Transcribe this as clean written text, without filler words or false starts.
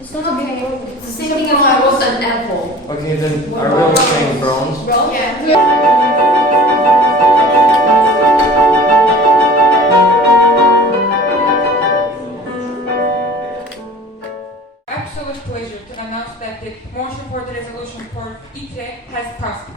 It's not a big problem. It's the same thing if I was an apple. Okay, then are we all saying bronze? Bronze? Yeah. Absolute pleasure to announce that the motion for the resolution for EYP has passed.